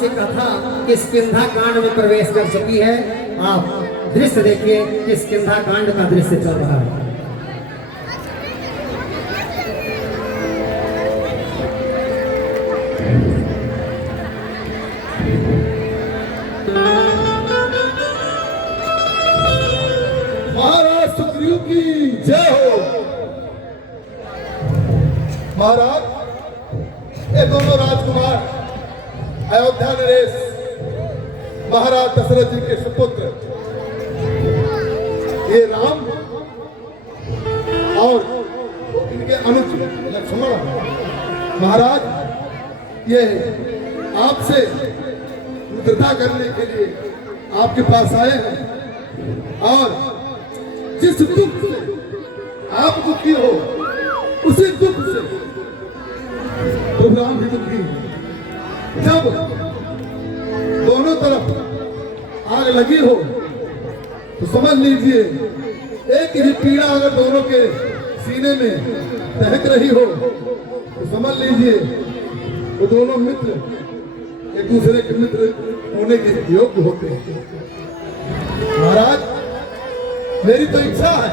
से कथा किष्किंधा कांड में प्रवेश कर चुकी है। आप दृश्य देखिए, किष्किंधा कांड का दृश्य चल रहा है। महाराज सुग्रीव की जय हो। महाराज, ये दोनों राजकुमार अयोध्या नरेश महाराज दशरथ जी के सुपुत्र ये राम और इनके अनुज लक्ष्मण महाराज ये आपसे मित्रता करने के लिए आपके पास आए हैं और जिस दुख से आप दुखी हो उसी दुख से प्रभु राम भी दुखी है। जब दोनों तरफ आग लगी हो तो समझ लीजिए एक ही पीड़ा अगर दोनों के सीने में दहक रही हो तो समझ लीजिए वो दोनों मित्र एक दूसरे के मित्र होने के योग्य होते हैं। महाराज, मेरी तो इच्छा है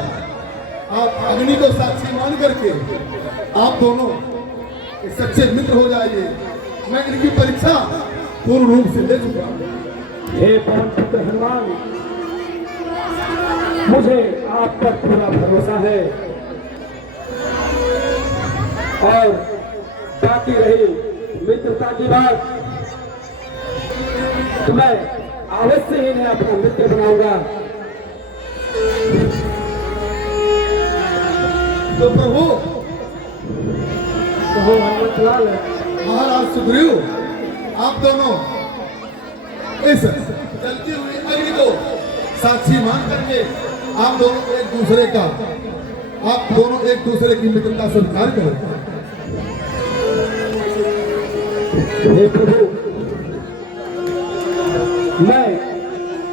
आप अग्नि को साक्षी मान करके आप दोनों एक सच्चे मित्र हो जाइए। मैं इनकी परीक्षा पूर्ण रूप से ले चुका हूँ। हे पवन पुत्र हनुमान, मुझे आप पर पूरा भरोसा है और बाकी रही मित्रता की बात तो मैं अवश्य ही इन्हें अपना मित्र बनाऊंगा। तो प्रभु हनुमंतलाल, महाराज सुग्रीव, आप दोनों इस जलती हुई अग्नि को साक्षी मान करके आप दोनों एक दूसरे की मित्रता स्वीकार करें। हे प्रभु, मैं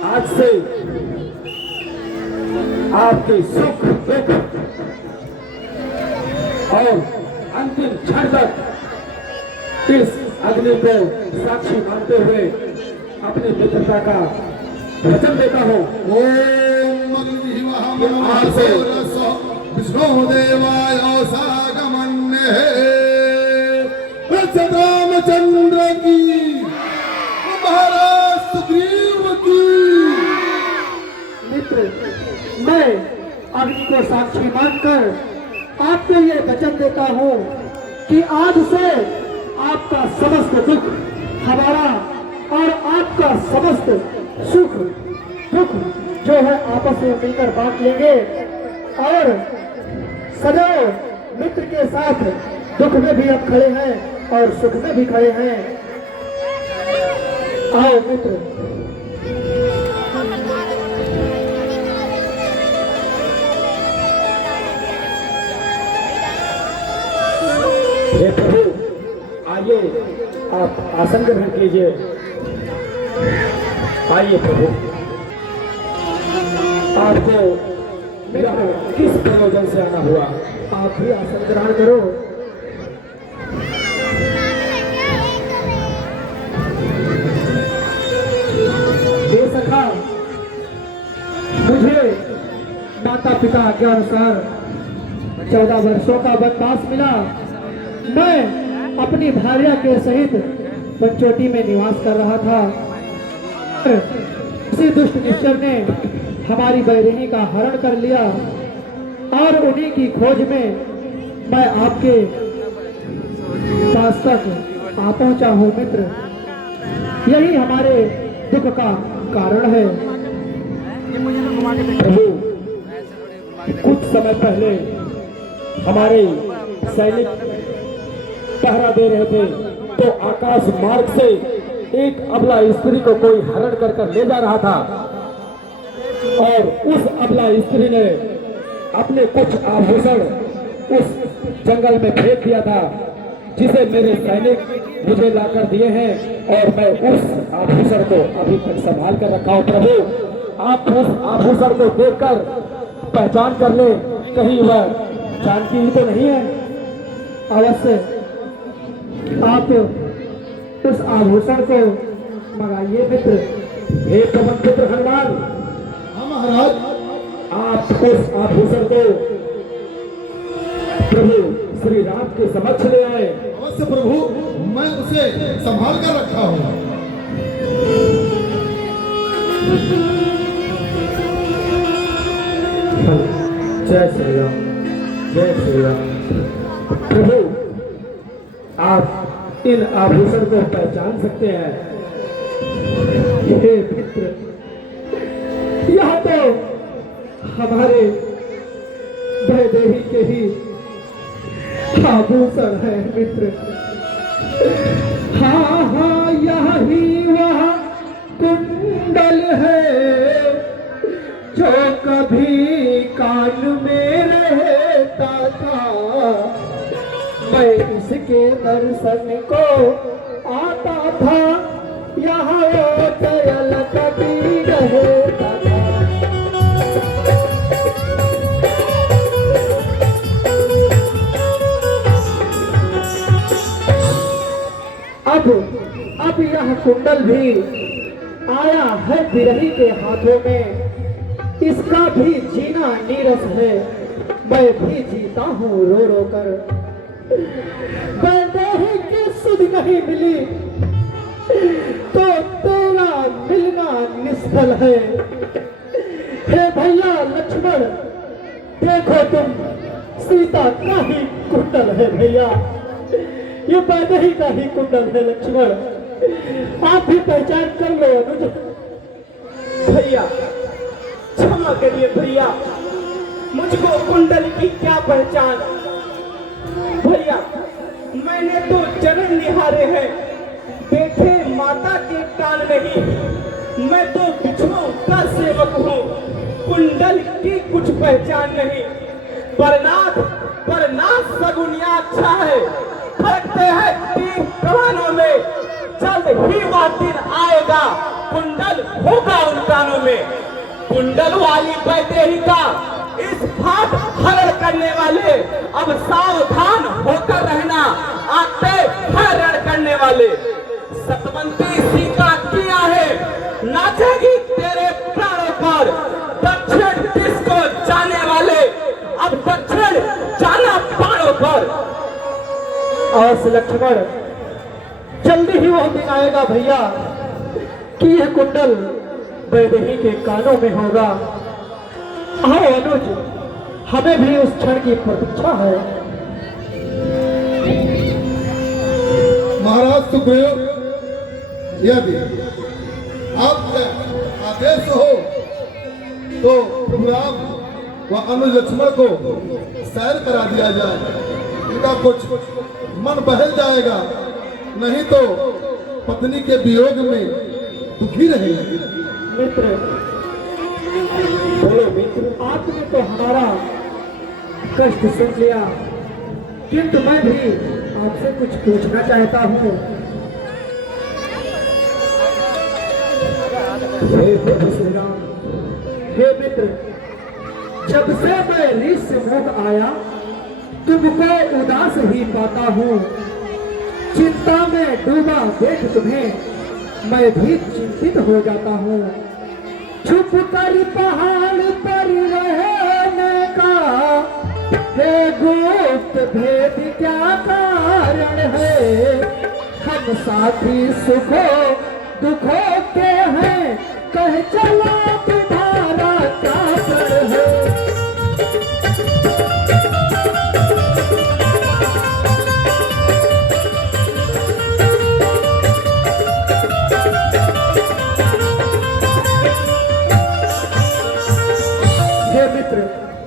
आज से आपके सुख दुख और अंतिम क्षण तक इस अग्नि को साक्षी मानते हुए अपनी मित्रता का वचन देता हूँ। विष्णु देवाय सागमन्ये रामचंद्र की, महाराज सुग्रीव की। मित्र, मैं अग्नि को साक्षी मानकर आपको ये वचन देता हूँ कि आज से आपका समस्त दुख हमारा और आपका समस्त सुख दुख जो है आपस में मिलकर बांट लेंगे और सदैव मित्र के साथ दुख में भी अब खड़े हैं और सुख में भी खड़े हैं। आओ मित्र। हे प्रभु, आइए आप आसन ग्रहण कीजिए। आइए प्रभु, आपको मेरा किस प्रयोजन से आना हुआ? आप भी आसन ग्रहण करो। हे सखा, मुझे माता पिता के अनुसार 14 वर्षों का वनवास मिला। मैं अपनी भार्या के सहित पंचोटी में निवास कर रहा था। उसी दुष्ट निश्चर ने हमारी बैरही का हरण कर लिया और उन्हीं की खोज में मैं आपके पास तक आ पहुंचा हूं मित्र। यही हमारे दुख का कारण है। प्रभु, कुछ समय पहले हमारे सैनिक पहरा दे रहे थे तो आकाश मार्ग से एक अबला स्त्री को कोई हरण कर ले जा रहा था और उस अबला स्त्री ने अपने कुछ आभूषण उस जंगल में फेंक दिया था, जिसे मेरे सैनिक मुझे लाकर दिए हैं और मैं उस आभूषण को अभी तक संभाल कर रखा हूँ। प्रभु, आप उस आभूषण को देखकर पहचान कर ले, कहीं वह जानकी ही तो नहीं है। अवश्य आप उस आभूषण को मंगाइए मित्र। हे पवन पुत्र हनुमान, हाँ महाराज, आप उस आभूषण को प्रभु श्री राम के समक्ष ले आए। अवश्य प्रभु, मैं उसे संभाल कर रखा हूँ। जय श्री राम, जय श्री राम। प्रभु, आप इन आभूषण को पहचान सकते हैं? हे मित्र, यह तो हमारे वैदेही के ही आभूषण है मित्र। हाँ हाँ, यही वह कुंडल है जो कभी कान में रहता था। मैं इसके दर्शन को आता था, यहाँ वो दयाल कभी रहता था। अब यह कुंडल भी आया है बिरही के हाथों में। इसका भी जीना नीरस है, मैं भी जीता हूँ रो रो कर। वैदेही की सुध नहीं मिली तो तेरा मिलना निष्फल है। हे भैया लक्ष्मण, देखो तुम, सीता का ही कुंडल है भैया, ये वैदेही का ही कुंडल है लक्ष्मण। आप भी पहचान कर लो अनुज। भैया क्षमा करिए भैया, मुझको कुंडल की क्या पहचान। भैया मैंने तो चरण निहारे हैं, देखे माता के कान नहीं। मैं तो बिछुओं का सेवक हूँ, कुंडल की कुछ पहचान नहीं। परनाथ सगुनिया अच्छा है, फटते हैं तीर कमानों में। जल्द ही वह दिन आएगा, कुंडल होगा उन कानों में। कुंडल वाली वैदेही का इस फाट हरण करने वाले, अब सावधान होकर रहना, आते हैं रण करने वाले। सतवंती सीता किया है, नाचेगी तेरे प्राणों पर। दक्षिण दिश को जाने वाले, अब दक्षिण जाना प्राणों पर। और लक्ष्मण, जल्दी ही वो दिन आएगा भैया कि यह कुंडल वैदेही के कानों में होगा। आओ अनुज, हमें भी उस क्षण की प्रतीक्षा है। महाराज सुग्रीव, यदि आपका आदेश हो तो प्रभु राम व अनुज लक्ष्मण को सैर करा दिया जाए। इनका कुछ मन बहल जाएगा, नहीं तो पत्नी के वियोग में दुखी रहेंगे। मित्र, बोलो मित्र, आपने तो हमारा कष्ट सुन लिया, किंतु मैं भी आपसे कुछ पूछना चाहता हूँ। हे प्रभु श्री राम, हे मित्र, जब से मैं ऋष से मुख आया, तुमको उदास ही पाता हूँ। चिंता में डूबा देख तुम्हें मैं भी चिंतित हो जाता हूँ। छुप कर पहाड़ पर रहने का हे गुप्त भेद क्या कारण है। हम साथी सुखों दुखों के हैं, कह चला तुम्हारा क्या कर है।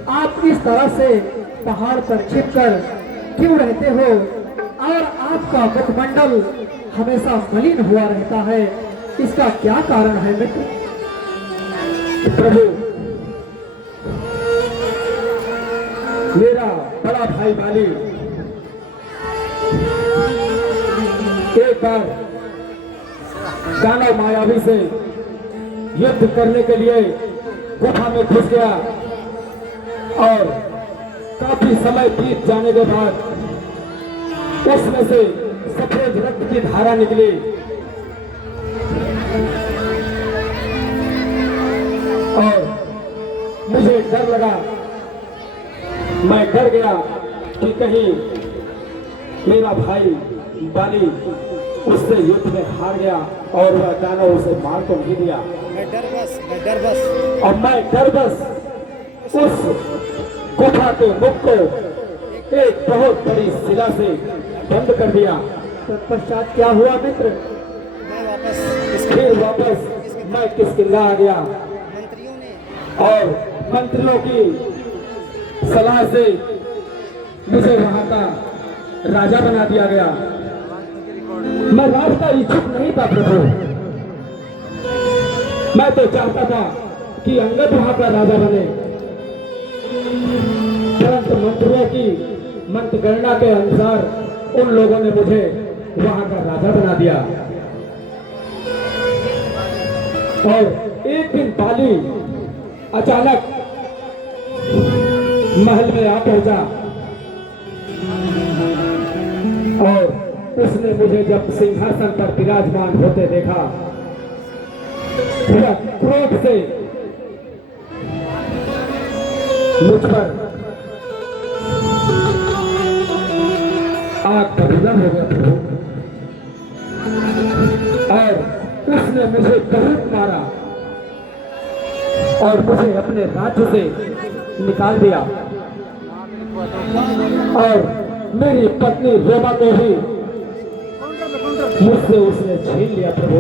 आप इस तरह से पहाड़ पर छिपकर क्यों रहते हो और आपका मुखमंडल हमेशा मलिन हुआ रहता है, इसका क्या कारण है मित्र? प्रभु, मेरा बड़ा भाई बाली एक बार दानव मायावी से युद्ध करने के लिए गुफा में घुस गया और काफी समय बीत जाने के बाद उसमें से सफेद रक्त की धारा निकली। डर लगा, मैं डर गया कि कहीं मेरा भाई बाली उससे युद्ध में हार गया और वह दानव उसे मार तो नहीं दिया। और मैं डर बस उस गुफा के मुख को एक बहुत बड़ी शिला से बंद कर दिया। तत्पश्चात क्या हुआ मित्र? फिर वापस मैं किष्किंधा आ गया और मंत्रियों की सलाह से मुझे वहां का राजा बना दिया गया। मैं राज का इच्छुक नहीं था प्रभु, मैं तो चाहता था कि अंगद वहां का राजा बने, परंतु मंत्रियों की मंत्रगणना के अनुसार उन लोगों ने मुझे वहां का राजा बना दिया। और एक दिन बाली अचानक महल में आ पहुंचा और उसने मुझे जब सिंहासन पर विराजमान होते देखा, वह क्रोध से मुझ पर आग का बबूला हो गया प्रभु, और उसने मुझे बहुत मारा और मुझे अपने राज्य से निकाल दिया। और मेरी पत्नी रोमा को भी मुझसे उसने छीन लिया प्रभु।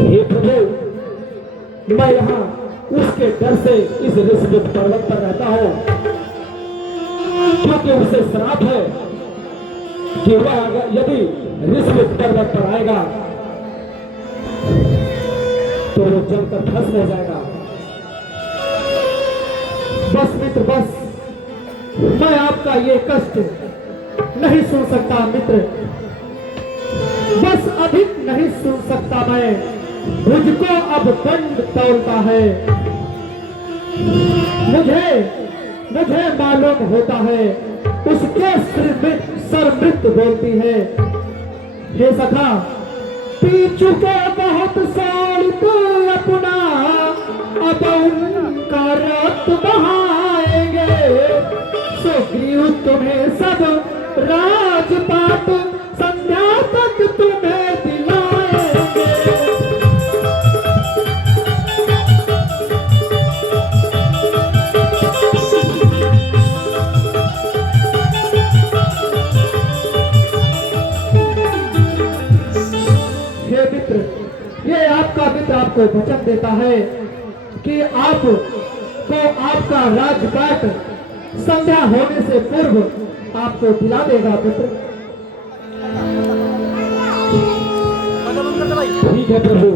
हे प्रभु, मैं यहाँ उसके डर से इस ऋषिमुख पर्वत पर रहता हूँ, क्योंकि उसे श्राप है कि वह यदि ऋषिमुख पर्वत पर आएगा तो वो जलकर भस्म हो जाएगा। बस मित्र बस, मैं आपका ये कष्ट नहीं सुन सकता मित्र, बस अधिक नहीं सुन सकता मैं, मुझको अब दंड तौलता है। मुझे मालूम होता है उसके सर मृत्यु बोलती है। हे सखा, पी चुके बहुत साल तो अपना, अब उनका रक्त बहाएंगे। सुग्रीव तुम्हें सब राजपाट संध्या तक तुम्हें दिलाएंगे। हे मित्र, ये आपका मित्र आपको वचन देता है कि आपको आपका राजपाट संध्या होने से पूर्व आपको दिला देगा मित्र। ठीक है प्रभु।